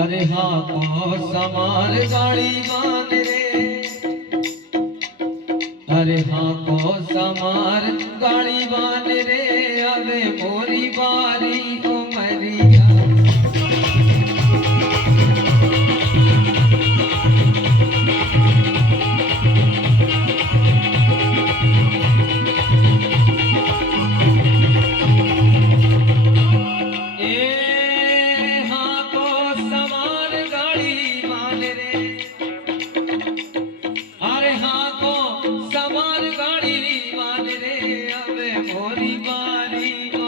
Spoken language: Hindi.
अरे हाँ को समार गाड़ी मान रे, अरे हाँ को समार गाड़ी मान रे, अबे मोरी बारी ओ मरिया। मोरी बारी